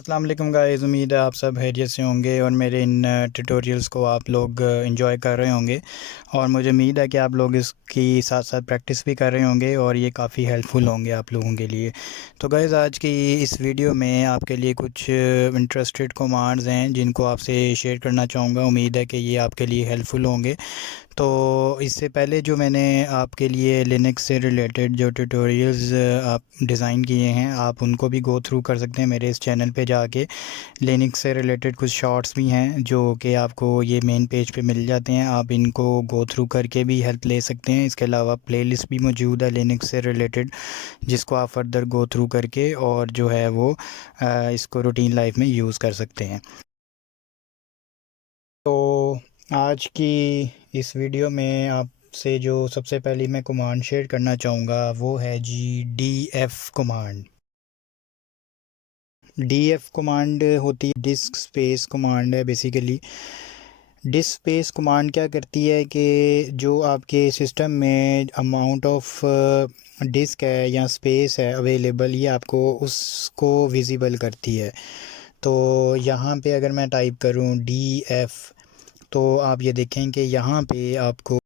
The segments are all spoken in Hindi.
अस्सलाम वालेकुम गाइस, उम्मीद है आप सब खैरियत से होंगे और मेरे इन ट्यूटोरियल्स को आप लोग एंजॉय कर रहे होंगे। और मुझे उम्मीद है कि आप लोग इसकी साथ साथ प्रैक्टिस भी कर रहे होंगे और ये काफ़ी हेल्पफुल होंगे आप लोगों के लिए। तो गाइस, आज की इस वीडियो में आपके लिए कुछ इंटरेस्टेड कमांड्स हैं जिनको आपसे शेयर करना चाहूँगा। उम्मीद है कि ये आपके लिए हेल्पफुल होंगे। तो इससे पहले जो मैंने आपके लिए लिनक्स से रिलेटेड जो ट्यूटोरियल्स आप डिज़ाइन किए हैं, आप उनको भी गो थ्रू कर सकते हैं मेरे इस चैनल पे जाके। लिनक्स से रिलेटेड कुछ शॉर्ट्स भी हैं जो कि आपको ये मेन पेज पे मिल जाते हैं, आप इनको गो थ्रू करके भी हेल्प ले सकते हैं। इसके अलावा प्लेलिस्ट भी मौजूद है लिनक्स से रिलेटेड, जिसको आप फर्दर गो थ्रू करके और जो है वो इसको रूटीन लाइफ में यूज़ कर सकते हैं। तो आज की इस वीडियो में आपसे जो सबसे पहली मैं कमांड शेयर करना चाहूँगा वो है जी df कमांड। df कमांड होती है डिस्क स्पेस कमांड है बेसिकली। डिस्क स्पेस कमांड क्या करती है कि जो आपके सिस्टम में अमाउंट ऑफ डिस्क है या स्पेस है अवेलेबल, ये आपको उसको विजिबल करती है। तो यहाँ पे अगर मैं टाइप करूँ df, तो आप ये देखें कि यहाँ पे आपको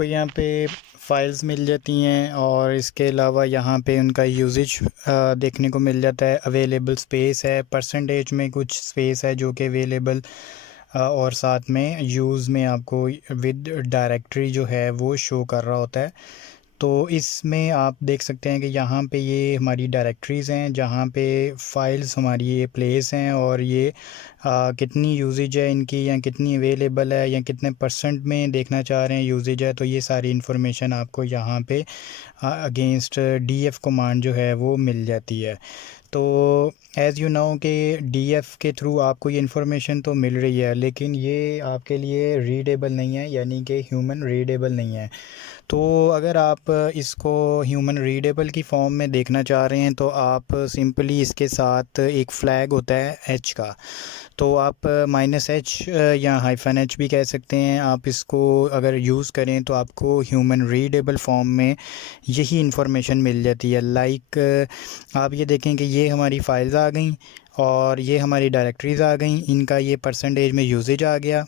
यहाँ पे फाइल्स मिल जाती हैं और इसके अलावा यहाँ पे उनका यूजेज देखने को मिल जाता है। अवेलेबल स्पेस है, परसेंटेज में कुछ स्पेस है जो कि अवेलेबल, और साथ में यूज़ में आपको विद डायरेक्टरी जो है वो शो कर रहा होता है। तो इसमें आप देख सकते हैं कि यहाँ पे ये हमारी डायरेक्टरीज़ हैं जहाँ पे फ़ाइल्स हमारी ये प्लेस हैं, और ये कितनी यूजेज है इनकी या कितनी अवेलेबल है या कितने परसेंट में देखना चाह रहे हैं यूजेज है। तो ये सारी इन्फॉर्मेशन आपको यहाँ पे अगेंस्ट df कमांड जो है वो मिल जाती है। तो एज़ यू नो कि df के थ्रू आपको ये इन्फॉर्मेशन तो मिल रही है, लेकिन ये आपके लिए रीडेबल नहीं है, यानी कि ह्यूमन रीडेबल नहीं है। तो अगर आप इसको ह्यूमन रीडेबल की फॉर्म में देखना चाह रहे हैं तो आप सिंपली इसके साथ एक फ़्लैग होता है h का, तो आप -h या -h भी कह सकते हैं। आप इसको अगर यूज़ करें तो आपको ह्यूमन रीडेबल फॉर्म में यही इन्फॉर्मेशन मिल जाती है। लाइक आप ये देखें कि ये हमारी फ़ाइल्स आ गई और ये हमारी डायरेक्टरीज़ आ गई, इनका ये परसेंटेज में यूजेज आ गया।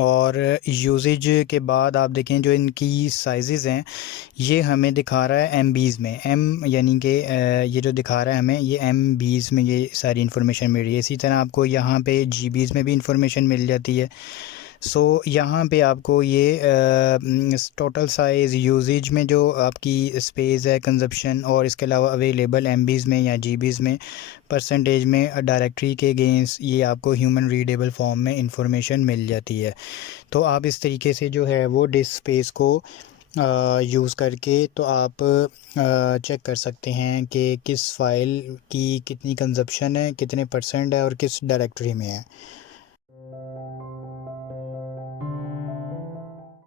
और यूजेज के बाद आप देखें जो इनकी साइज़ हैं ये हमें दिखा रहा है MBs में, M यानी कि ये जो दिखा रहा है हमें ये MBs में ये सारी इन्फॉर्मेशन मिल रही है। इसी तरह आपको यहाँ पे GBs में भी इन्फॉर्मेशन मिल जाती है। सो यहाँ पे आपको ये टोटल साइज़ यूजेज में जो आपकी स्पेस है कंजप्शन, और इसके अलावा अवेलेबल MBs में या GBs में परसेंटेज में डायरेक्टरी के अगेंस्ट ये आपको ह्यूमन रीडेबल फॉर्म में इंफॉर्मेशन मिल जाती है। तो आप इस तरीके से जो है वो डिस्क स्पेस को यूज़ करके तो आप चेक कर सकते हैं कि किस फ़ाइल की कितनी कंजप्शन है, कितने परसेंट है और किस डायरेक्टरी में है।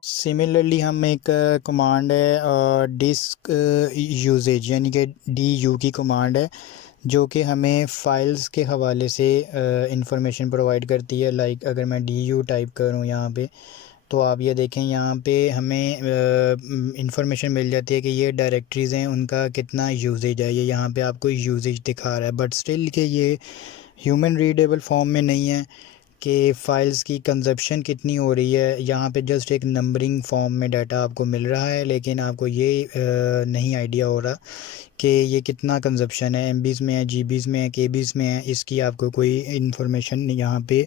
सिमिलरली हम एक कमांड है डिस्क यूजेज यानी कि DU की कमांड है, जो कि हमें फ़ाइल्स के हवाले से इंफॉर्मेशन प्रोवाइड करती है। लाइक अगर मैं DU टाइप करूँ यहाँ पे, तो आप ये देखें यहाँ पे हमें इंफॉर्मेशन मिल जाती है कि ये डायरेक्टरीज़ हैं उनका कितना यूजेज है। ये यहाँ पे आपको यूजेज दिखा रहा है, बट स्टिल के ये ह्यूमन रीडेबल फॉर्म में नहीं है कि फ़ाइल्स की कंजप्शन कितनी हो रही है। यहाँ पे जस्ट एक नंबरिंग फॉर्म में डाटा आपको मिल रहा है, लेकिन आपको ये नहीं आइडिया हो रहा कि ये कितना कंजप्शन है, MBs में है, GBs में है, KBs में है। इसकी आपको कोई इन्फॉर्मेशन यहाँ पे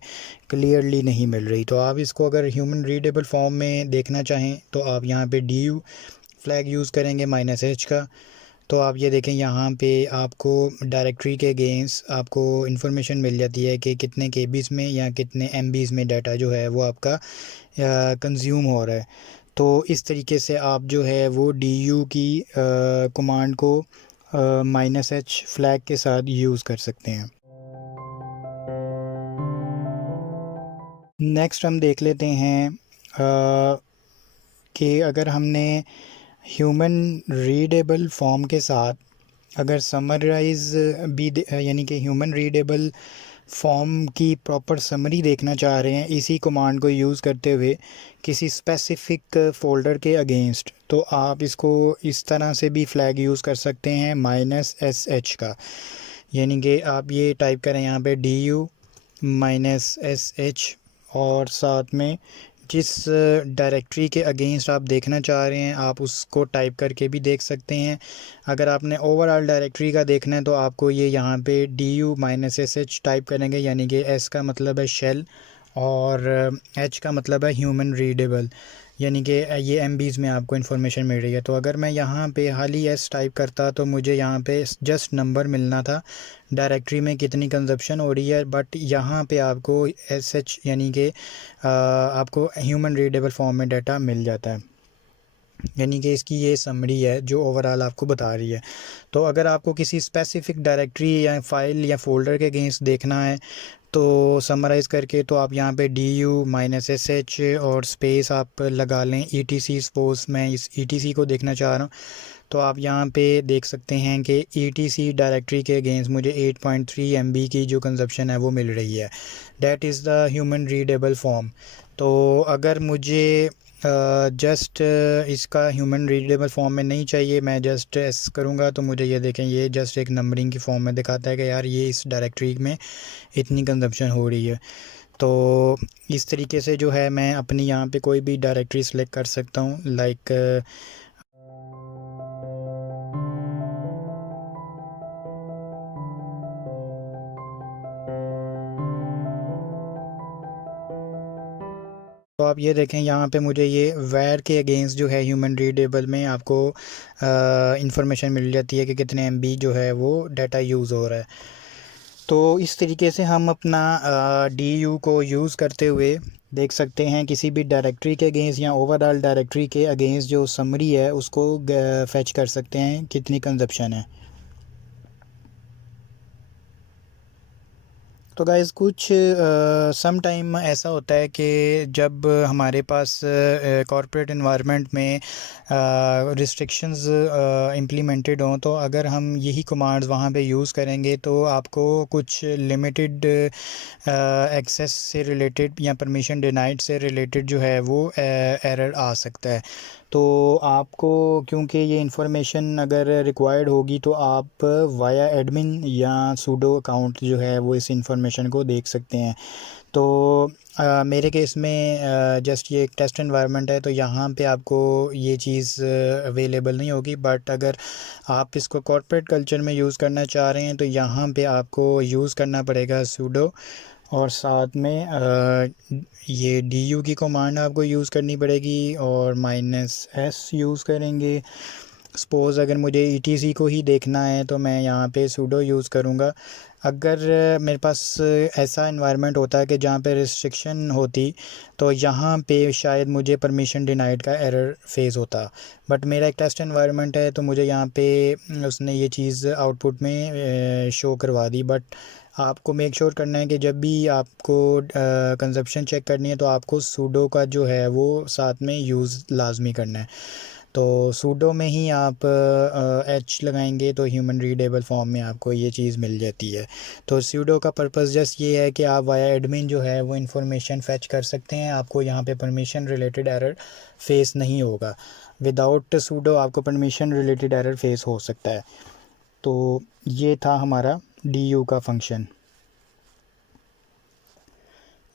क्लियरली नहीं मिल रही। तो आप इसको अगर ह्यूमन रीडेबल फॉर्म में देखना चाहें तो आप यहाँ पे DU फ्लैग यूज़ करेंगे -h का। तो आप ये देखें यहाँ पे आपको डायरेक्टरी के अगेंस्ट आपको इन्फॉर्मेशन मिल जाती है कि कितने KBs में या कितने MBs में डाटा जो है वो आपका कंज्यूम हो रहा है। तो इस तरीके से आप जो है वो DU की कमांड को -h फ्लैग के साथ यूज़ कर सकते हैं। नेक्स्ट हम देख लेते हैं कि अगर हमने ह्यूमन रीडेबल फॉर्म के साथ अगर समराइज़ भी यानी कि ह्यूमन रीडेबल फॉर्म की प्रॉपर समरी देखना चाह रहे हैं इसी कमांड को यूज़ करते हुए किसी स्पेसिफ़िक फ़ोल्डर के अगेंस्ट, तो आप इसको इस तरह से भी फ्लैग यूज़ कर सकते हैं -sh का। यानी कि आप ये टाइप करें यहाँ पे du -sh और साथ में जिस डायरेक्टरी के अगेंस्ट आप देखना चाह रहे हैं आप उसको टाइप करके भी देख सकते हैं। अगर आपने ओवरऑल डायरेक्टरी का देखना है तो आपको ये यहाँ पे du -sh टाइप करेंगे, यानी कि s का मतलब है शेल और h का मतलब है ह्यूमन रीडेबल, यानी कि ये MBs में आपको इन्फॉर्मेशन मिल रही है। तो अगर मैं यहाँ पे हाली s टाइप करता तो मुझे यहाँ पे जस्ट नंबर मिलना था डायरेक्टरी में कितनी कंजप्शन हो रही है, बट यहाँ पे आपको sh यानी कि आपको ह्यूमन रीडेबल फॉर्म में डाटा मिल जाता है। यानी कि इसकी ये समरी है जो ओवरऑल आपको बता रही है। तो अगर आपको किसी स्पेसिफ़िक डायरेक्टरी या फ़ाइल या फ़ोल्डर के अगेंस्ट देखना है तो समराइज़ करके तो आप यहाँ पे du -sh और स्पेस आप लगा लें etc। सपोज़ मैं इस etc को देखना चाह रहा हूँ तो आप यहाँ पे देख सकते हैं कि etc डायरेक्टरी के अगेंस्ट मुझे 8.3 MB की जो कंजप्शन है वो मिल रही है। That is the human readable form. तो अगर मुझे जस्ट इसका ह्यूमन रीडेबल फॉर्म में नहीं चाहिए, मैं जस्ट एस करूँगा तो मुझे ये देखें ये जस्ट एक नंबरिंग की फॉर्म में दिखाता है कि यार ये इस डायरेक्टरी में इतनी कंजप्शन हो रही है। तो इस तरीके से जो है मैं अपनी यहाँ पे कोई भी डायरेक्टरी सेलेक्ट कर सकता हूँ, लाइक तो आप ये देखें यहाँ पे मुझे ये वैर के अगेंस्ट जो है ह्यूमन रीडेबल में आपको इंफॉर्मेशन मिल जाती है कि कितने MB जो है वो डाटा यूज़ हो रहा है। तो इस तरीके से हम अपना du को यूज़ करते हुए देख सकते हैं किसी भी डायरेक्टरी के अगेंस्ट या ओवरऑल डायरेक्टरी के अगेंस्ट जो समरी है उसको फैच कर सकते हैं कितनी कंजप्शन है। तो गाइज़ कुछ सम टाइम ऐसा होता है कि जब हमारे पास कॉर्पोरेट इन्वायरमेंट में रिस्ट्रिक्शंस इम्प्लीमेंटेड हों तो अगर हम यही कमांड्स वहाँ पे यूज़ करेंगे तो आपको कुछ लिमिटेड एक्सेस से रिलेटेड या परमिशन डिनाइड से रिलेटेड जो है वो एरर आ सकता है। तो आपको क्योंकि ये इन्फॉर्मेशन अगर रिक्वायर्ड होगी तो आप वाया एडमिन या सूडो अकाउंट जो है वो इस इन्फॉर्मेशन को देख सकते हैं। तो मेरे केस में जस्ट ये एक टेस्ट एनवायरनमेंट है तो यहाँ पे आपको ये चीज़ अवेलेबल नहीं होगी, बट अगर आप इसको कॉर्पोरेट कल्चर में यूज़ करना चाह रहे हैं तो यहाँ पे आपको यूज़ करना पड़ेगा सूडो और साथ में ये du की कमांड आपको यूज़ करनी पड़ेगी और -s यूज़ करेंगे। सपोज़ अगर मुझे etc को ही देखना है तो मैं यहाँ पे सूडो यूज़ करूँगा। अगर मेरे पास ऐसा इन्वायरमेंट होता है कि जहाँ पे रिस्ट्रिक्शन होती तो यहाँ पे शायद मुझे परमिशन डिनाइड का एरर फेस होता, बट मेरा एक टेस्ट इन्वायरमेंट है तो मुझे यहाँ पे उसने ये चीज़ आउटपुट में शो करवा दी। बट आपको मेक श्योर करना है कि जब भी आपको कंजप्शन चेक करनी है तो आपको सूडो का जो है वो साथ में यूज़ लाजमी करना है। तो सूडो में ही आप h लगाएंगे तो ह्यूमन रीडेबल फॉर्म में आपको ये चीज़ मिल जाती है। तो सूडो का पर्पस जस्ट ये है कि आप वाया एडमिन जो है वो इन्फॉर्मेशन फैच कर सकते हैं, आपको यहाँ पे परमिशन रिलेटेड एरर फेस नहीं होगा। विदाउट सूडो आपको परमिशन रिलेटेड एरर फेस हो सकता है। तो ये था हमारा du का फंक्शन।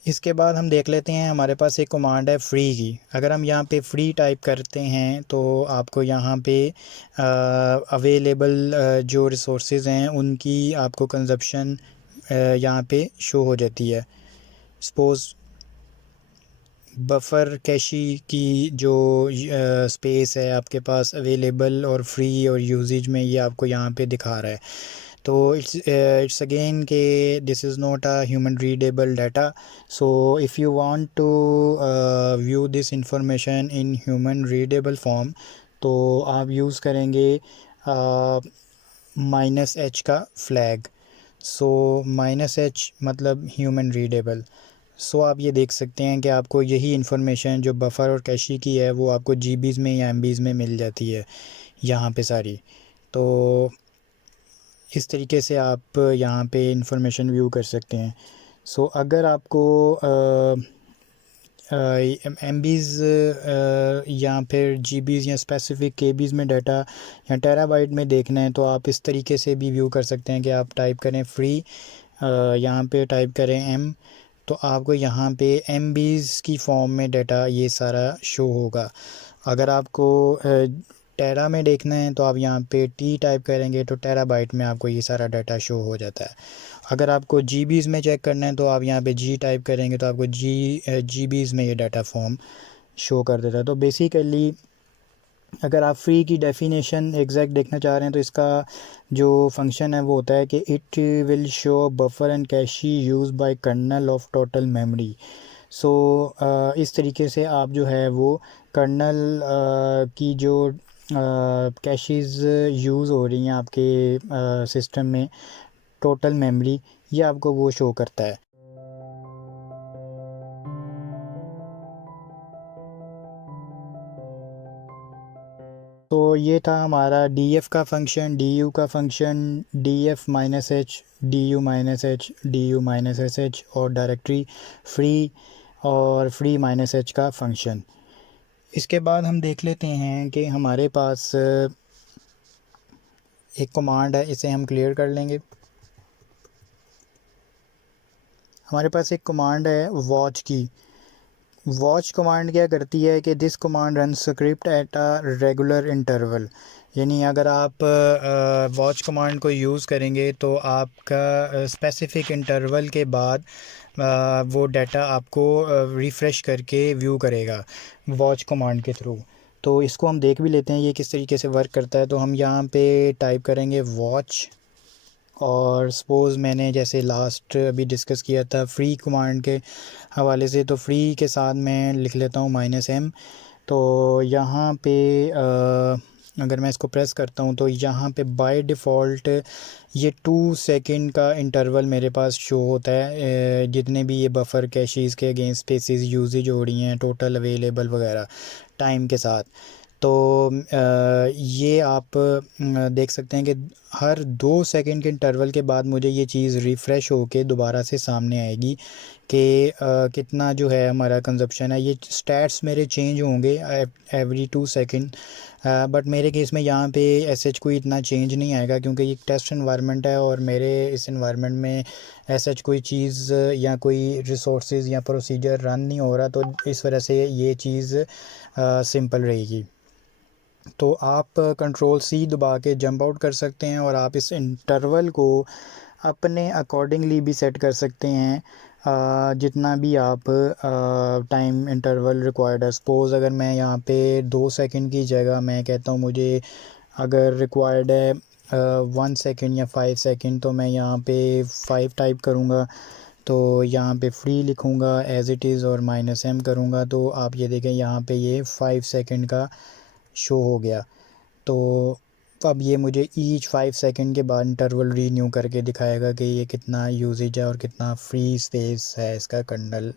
इसके बाद हम देख लेते हैं हमारे पास एक कमांड है फ्री की। अगर हम यहाँ पे फ्री टाइप करते हैं तो आपको यहाँ पे अवेलेबल जो रिसोर्सेज हैं उनकी आपको कंजप्शन यहाँ पे शो हो जाती है। सपोज़ बफ़र कैशी की जो स्पेस है आपके पास अवेलेबल और फ्री और यूजेज में ये आपको यहाँ पे दिखा रहा है। तो it's again के this is not a human readable data, so if you want to view this information in human readable form तो आप यूज़ करेंगे -h का फ्लैग। सो -h मतलब ह्यूमन रीडेबल। सो आप ये देख सकते हैं कि आपको यही इन्फॉर्मेशन जो बफ़र और कैशी की है वो आपको GBs में या MBs में मिल जाती है यहाँ पे सारी। तो इस तरीके से आप यहाँ पे इंफॉर्मेशन व्यू कर सकते हैं। सो अगर आपको MBs या फिर GBs या स्पेसिफिक KBs में डाटा या टेराबाइट में देखना है तो आप इस तरीके से भी व्यू कर सकते हैं कि आप टाइप करें फ्री, यहाँ पे टाइप करें M, तो आपको यहाँ पे MBs की फॉर्म में डाटा ये सारा शो होगा। अगर आपको टेरा में देखना है तो आप यहाँ पे T टाइप करेंगे तो टेराबाइट में आपको ये सारा डाटा शो हो जाता है। अगर आपको GBs में चेक करना है तो आप यहाँ पे G टाइप करेंगे तो आपको GBs में ये डाटा फॉर्म शो कर देता है। तो बेसिकली अगर आप फ्री की डेफिनेशन एग्जैक्ट देखना चाह रहे हैं तो इसका जो फंक्शन है वो होता है कि it will show buffer and cache used by kernel of total memory. So इस तरीके से आप जो है वो कर्नल की जो कैशीज़ यूज़ हो रही हैं आपके सिस्टम में, टोटल मेमोरी, ये आपको वो शो करता है। तो ये था हमारा DF का फंक्शन, DU का फंक्शन, DF-H, DU-H, DU-SH और डायरेक्टरी फ्री और free-H का फंक्शन। इसके बाद हम देख लेते हैं कि हमारे पास एक कमांड है, इसे हम क्लियर कर लेंगे। हमारे पास एक कमांड है वॉच की। वॉच कमांड क्या करती है कि this command run script at a regular interval, यानी अगर आप वॉच कमांड को यूज़ करेंगे तो आपका स्पेसिफिक इंटरवल के बाद वो डाटा आपको रिफ़्रेश करके व्यू करेगा वॉच कमांड के थ्रू। तो इसको हम देख भी लेते हैं ये किस तरीके से वर्क करता है। तो हम यहाँ पे टाइप करेंगे वॉच, और सपोज़ मैंने जैसे लास्ट अभी डिस्कस किया था फ्री कमांड के हवाले से, तो फ्री के साथ मैं लिख लेता हूँ -m। तो यहाँ पे अगर मैं इसको प्रेस करता हूँ तो यहाँ पे बाय डिफ़ॉल्ट ये 2 सेकंड का इंटरवल मेरे पास शो होता है, जितने भी ये बफ़र कैशीज़ के अगेंस्ट स्पेसेस यूजेज हो रही हैं, टोटल अवेलेबल वगैरह टाइम के साथ। तो ये आप देख सकते हैं कि हर 2 सेकंड के इंटरवल के बाद मुझे ये चीज़ रिफ़्रेश होके दोबारा से सामने आएगी कि कितना जो है हमारा कंजप्शन है। ये स्टैट्स मेरे चेंज होंगे एवरी 2 सेकंड, बट मेरे केस में यहाँ पे एसएच कोई इतना चेंज नहीं आएगा क्योंकि ये एक टेस्ट एनवायरनमेंट है और मेरे इस एनवायरनमेंट में एसएच कोई चीज़ या कोई रिसोर्सेज या प्रोसीजर रन नहीं हो रहा, तो इस वजह से ये चीज़ सिंपल रहेगी। तो आप Ctrl+C दबा के जंप आउट कर सकते हैं और आप इस इंटरवल को अपने अकॉर्डिंगली भी सेट कर सकते हैं, जितना भी आप टाइम इंटरवल रिक्वायर्ड है। सपोज़ अगर मैं यहाँ पे 2 सेकंड की जगह मैं कहता हूँ मुझे अगर रिक्वायर्ड है 1 सेकंड या 5 सेकंड, तो मैं यहाँ पे 5 टाइप करूँगा, तो यहाँ पे फ्री लिखूँगा एज़ इट इज़ और -m करूँगा, तो आप ये देखें यहाँ पे ये 5 सेकंड का शो हो गया। तो अब ये मुझे ईच 5 सेकंड के बाद इंटरवल रीन्यू करके दिखाएगा कि ये कितना यूजेज है और कितना फ्री स्पेस है इसका कर्नल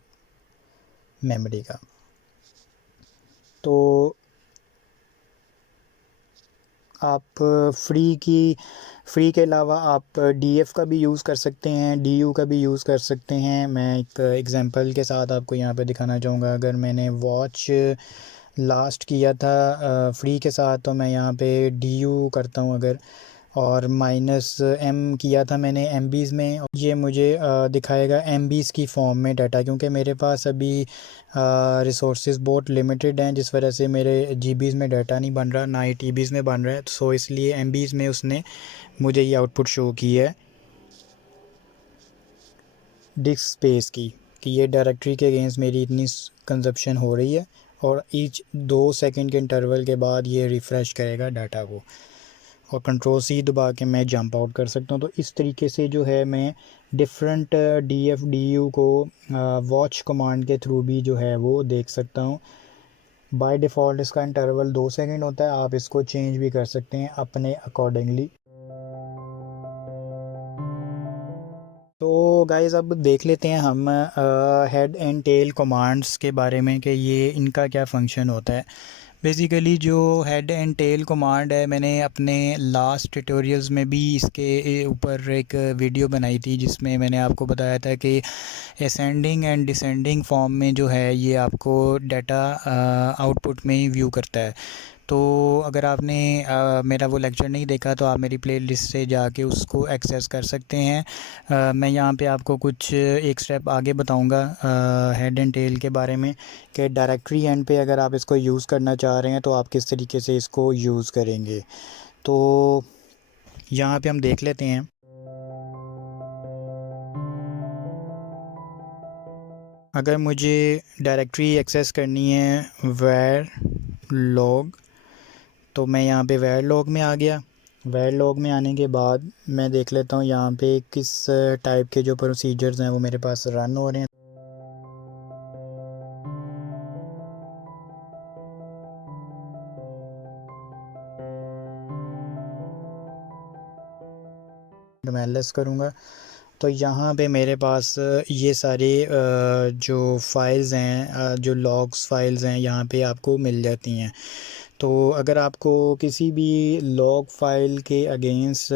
मेमोरी का। तो आप फ्री के अलावा आप DF का भी यूज़ कर सकते हैं, DU का भी यूज़ कर सकते हैं। मैं एक एग्जांपल के साथ आपको यहाँ पे दिखाना चाहूँगा। अगर मैंने वॉच लास्ट किया था फ्री के साथ, तो मैं यहाँ पे DU करता हूँ अगर, और -m किया था मैंने MBs में, ये मुझे दिखाएगा MBs की फॉर्म में डाटा, क्योंकि मेरे पास अभी रिसोर्सेज बहुत लिमिटेड हैं, जिस वजह से मेरे GBs में डाटा नहीं बन रहा, ना ही TBs में बन रहा है। सो इसलिए MBs में उसने मुझे ये आउटपुट शो की है डिस्क स्पेस की, कि ये डायरेक्टरी के अगेंस्ट मेरी इतनी कंजप्शन हो रही है, और ईच 2 सेकंड के इंटरवल के बाद ये रिफ़्रेश करेगा डाटा को, और Ctrl+C दबा के मैं जंप आउट कर सकता हूँ। तो इस तरीके से जो है मैं डिफरेंट DF DU को वॉच कमांड के थ्रू भी जो है वो देख सकता हूँ। बाय डिफ़ॉल्ट इसका इंटरवल 2 सेकंड होता है, आप इसको चेंज भी कर सकते हैं अपने अकॉर्डिंगली। तो गाइज़ अब देख लेते हैं हम हेड एंड टेल कमांड्स के बारे में कि ये इनका क्या फ़ंक्शन होता है। बेसिकली जो हेड एंड टेल कमांड है, मैंने अपने लास्ट ट्यूटोरियल्स में भी इसके ऊपर एक वीडियो बनाई थी जिसमें मैंने आपको बताया था कि असेंडिंग एंड डिसेंडिंग फॉर्म में जो है ये आपको डाटा आउटपुट में ही व्यू करता है। तो अगर आपने मेरा वो लेक्चर नहीं देखा तो आप मेरी प्लेलिस्ट से जाके उसको एक्सेस कर सकते हैं। मैं यहाँ पे आपको कुछ एक स्टेप आगे बताऊँगा हेड एंड टेल के बारे में कि डायरेक्टरी एंड पे अगर आप इसको यूज़ करना चाह रहे हैं तो आप किस तरीके से इसको यूज़ करेंगे। तो यहाँ पे हम देख लेते हैं। अगर मुझे डायरेक्टरी एक्सेस करनी है वेर लॉग, तो मैं यहाँ पे वेर लॉग में आ गया। वेर लॉग में आने के बाद मैं देख लेता हूँ यहाँ पे किस टाइप के जो प्रोसीजर्स हैं वो मेरे पास रन हो रहे हैं। तो मैं एलएस करूँगा तो यहाँ पे मेरे पास ये सारे जो फाइल्स हैं, जो लॉग्स फाइल्स हैं, यहाँ पे आपको मिल जाती हैं। तो अगर आपको किसी भी लॉग फाइल के against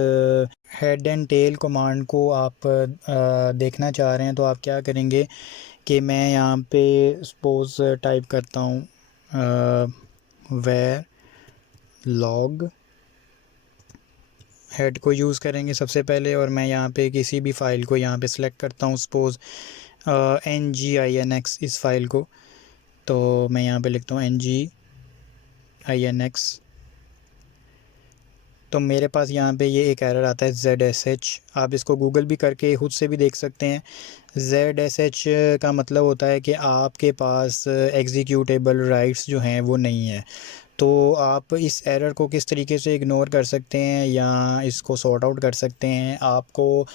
head and tail command को आप देखना चाह रहे हैं तो आप क्या करेंगे कि मैं यहाँ पे सपोज़ टाइप करता हूँ वेर लॉग, हेड को यूज़ करेंगे सबसे पहले, और मैं यहाँ पे किसी भी फ़ाइल को यहाँ पे सिलेक्ट करता हूँ, सपोज़ NGINX इस फ़ाइल को। तो मैं यहाँ पे लिखता हूँ NGINX। तो मेरे पास यहाँ पे ये एक एरर आता है ZSH। आप इसको गूगल भी करके खुद से भी देख सकते हैं। ZSH का मतलब होता है कि आपके पास एग्जीक्यूटेबल राइट्स जो हैं वो नहीं है। तो आप इस एरर को किस तरीके से इग्नोर कर सकते हैं या इसको सॉर्ट आउट कर सकते हैं, आपको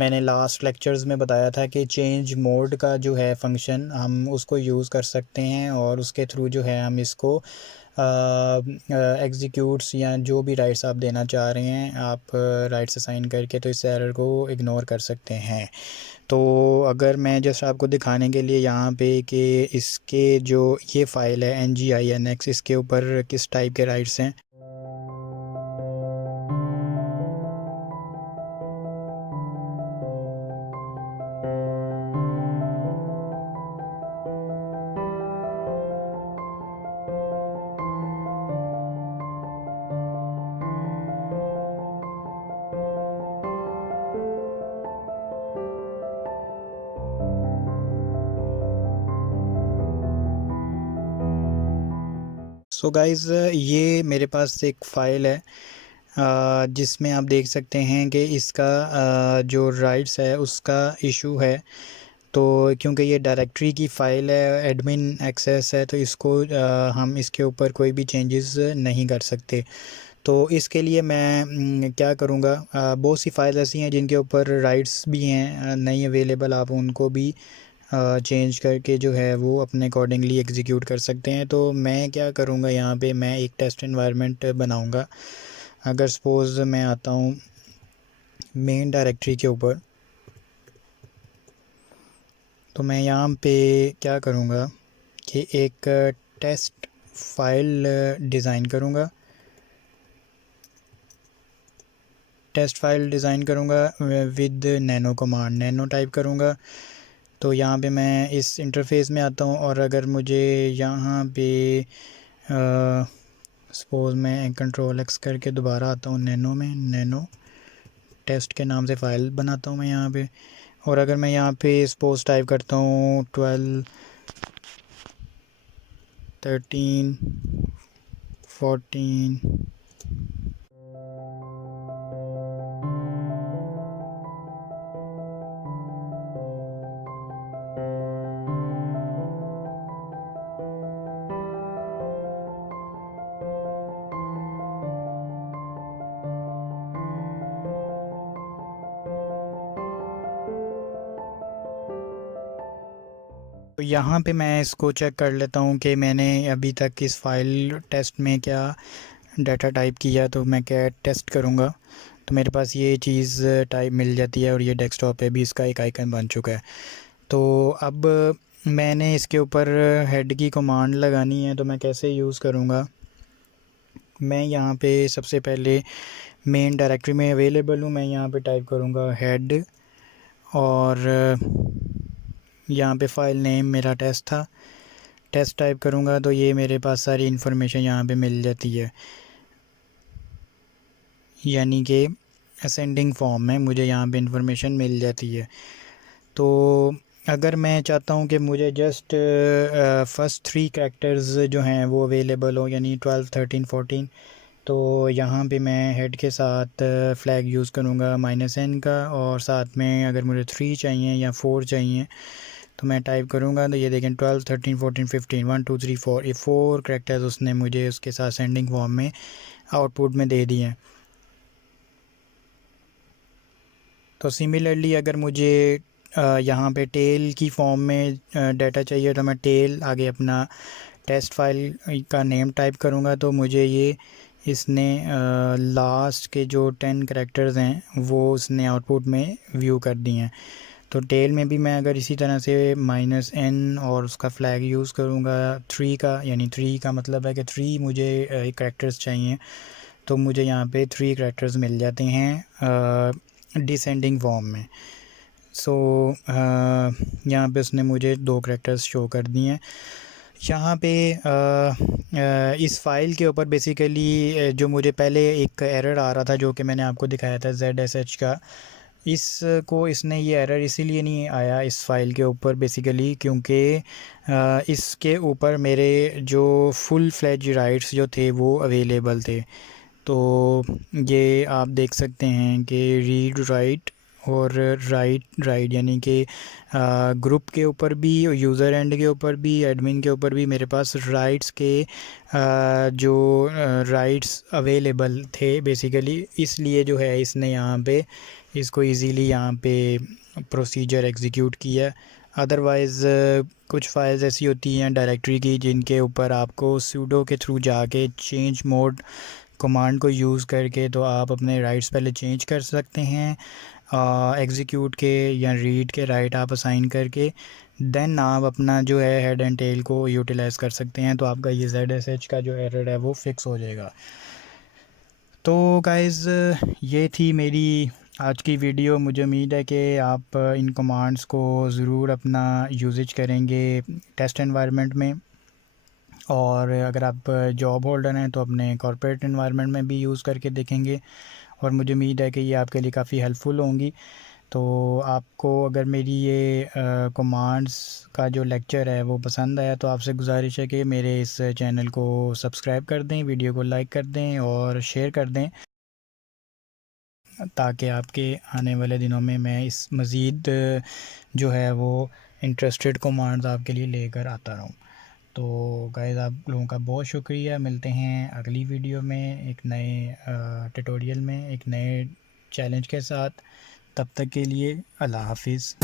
मैंने लास्ट लेक्चर्स में बताया था कि चेंज मोड का जो है फंक्शन हम उसको यूज़ कर सकते हैं और उसके थ्रू जो है हम इसको एग्जीक्यूट्स या जो भी राइट्स आप देना चाह रहे हैं आप राइट्स असाइन करके तो इस एरर को इग्नोर कर सकते हैं। तो अगर मैं जस्ट आपको दिखाने के लिए यहाँ पे कि इसके जो ये फ़ाइल है NGINX, इसके ऊपर किस टाइप के राइट्स हैं। सो गाइज़, ये मेरे पास एक फ़ाइल है जिसमें आप देख सकते हैं कि इसका जो राइट्स है उसका इशू है। तो क्योंकि ये डायरेक्टरी की फ़ाइल है, एडमिन एक्सेस है, तो इसको हम इसके ऊपर कोई भी चेंजेस नहीं कर सकते। तो इसके लिए मैं क्या करूँगा, बहुत सी फ़ाइल ऐसी हैं जिनके ऊपर राइट्स भी हैं नहीं अवेलेबल, आप उनको भी चेंज करके जो है वो अपने अकॉर्डिंगली एग्जीक्यूट कर सकते हैं। तो मैं क्या करूँगा, यहाँ पे मैं एक टेस्ट एनवायरनमेंट बनाऊँगा। अगर सपोज़ मैं आता हूँ मेन डायरेक्टरी के ऊपर, तो मैं यहाँ पे क्या करूँगा कि एक टेस्ट फाइल डिज़ाइन करूँगा। टेस्ट फाइल डिज़ाइन करूँगा with nano command, nano type करूँगा। तो यहाँ पे मैं इस इंटरफेस में आता हूँ और अगर मुझे यहाँ पे सपोज़ मैं Ctrl+X करके दोबारा आता हूँ नैनो में, नैनो टेस्ट के नाम से फ़ाइल बनाता हूँ मैं यहाँ पे। और अगर मैं यहाँ पे सपोज़ टाइप करता हूँ 12 13 14, तो यहाँ पे मैं इसको चेक कर लेता हूँ कि मैंने अभी तक इस फ़ाइल टेस्ट में क्या डाटा टाइप किया। तो मैं क्या टेस्ट करूँगा तो मेरे पास ये चीज़ टाइप मिल जाती है और ये डेस्कटॉप पे भी इसका एक आइकन बन चुका है। तो अब मैंने इसके ऊपर हेड की कमांड लगानी है, तो मैं कैसे यूज़ करूँगा। मैं यहाँ पे सबसे पहले मेन डायरेक्टरी में अवेलेबल हूँ, मैं यहाँ पे टाइप करूँगा हेड, और यहाँ पे फ़ाइल नेम मेरा टेस्ट था, टेस्ट टाइप करूँगा तो ये मेरे पास सारी इन्फॉर्मेशन यहाँ पे मिल जाती है, यानी कि असेंडिंग फॉर्म में मुझे यहाँ पे इन्फॉर्मेशन मिल जाती है। तो अगर मैं चाहता हूँ कि मुझे जस्ट फर्स्ट 3 कैरेक्टर्स जो हैं वो अवेलेबल हो, यानी 12, 13, 14, तो यहाँ पे मैं हेड के साथ फ्लैग यूज़ करूँगा -n का, और साथ में अगर मुझे 3 चाहिए या 4 चाहिए तो मैं टाइप करूँगा। तो ये देखें 12, 13, 14, 15, 1, 2, 3, 4, ये 4 कैरेक्टर्स उसने मुझे उसके साथ सेंडिंग फॉर्म में आउटपुट में दे दिए हैं। तो सिमिलरली अगर मुझे यहाँ पे टेल की फॉर्म में डाटा चाहिए तो मैं टेल आगे अपना टेस्ट फाइल का नेम टाइप करूँगा, तो मुझे ये इसने लास्ट के जो 10 कैरेक्टर्स हैं वो उसने आउटपुट में व्यू कर दिए हैं। तो टेल में भी मैं अगर इसी तरह से -n और उसका फ्लैग यूज़ करूँगा 3 का, यानी 3 का मतलब है कि 3 मुझे कैरेक्टर्स चाहिए, तो मुझे यहाँ पे 3 कैरेक्टर्स मिल जाते हैं डिसेंडिंग फॉर्म में। सो यहाँ पे उसने मुझे 2 कैरेक्टर्स शो कर दिए हैं। यहाँ पे इस फ़ाइल के ऊपर बेसिकली जो मुझे पहले एक एरर आ रहा था जो कि मैंने आपको दिखाया था ZSH का, इसको इसने ये एरर इसीलिए नहीं आया इस फ़ाइल के ऊपर बेसिकली क्योंकि इसके ऊपर मेरे जो फुल फ्लेज राइट्स जो थे वो अवेलेबल थे। तो ये आप देख सकते हैं कि रीड राइट और राइट यानी कि ग्रुप के ऊपर भी, यूज़र एंड के ऊपर भी, एडमिन के ऊपर भी मेरे पास राइट्स के जो राइट्स अवेलेबल थे बेसिकली, इसलिए जो है इसने यहाँ पे इसको इजीली यहाँ पे प्रोसीजर एग्जीक्यूट किया। अदरवाइज़ कुछ फाइल्स ऐसी होती हैं डायरेक्टरी की जिनके ऊपर आपको सूडो के थ्रू जाके चेंज मोड कमांड को यूज़ करके तो आप अपने राइट्स पहले चेंज कर सकते हैं एग्जीक्यूट के या रीड के राइट आप असाइन करके, देन आप अपना जो है हेड एंड टेल को यूटिलाइज़ कर सकते हैं, तो आपका ये ZSH का जो एरर है वो फिक्स हो जाएगा। तो गाइज़ ये थी मेरी आज की वीडियो। मुझे उम्मीद है कि आप इन कमांड्स को ज़रूर अपना यूजेज करेंगे टेस्ट एनवायरनमेंट में, और अगर आप जॉब होल्डर हैं तो अपने कॉर्पोरेट एनवायरनमेंट में भी यूज़ करके देखेंगे, और मुझे उम्मीद है कि ये आपके लिए काफ़ी हेल्पफुल होंगी। तो आपको अगर मेरी ये कमांड्स का जो लेक्चर है वो पसंद आया तो आपसे गुजारिश है कि मेरे इस चैनल को सब्सक्राइब कर दें, वीडियो को लाइक कर दें और शेयर कर दें, ताकि आपके आने वाले दिनों में मैं इस मज़ीद जो है वो इंटरेस्टेड कमांड्स आपके लिए लेकर आता रहूँ। तो गाइस आप लोगों का बहुत शुक्रिया। मिलते हैं अगली वीडियो में एक नए ट्यूटोरियल में एक नए चैलेंज के साथ। तब तक के लिए अल्लाह हाफिज़।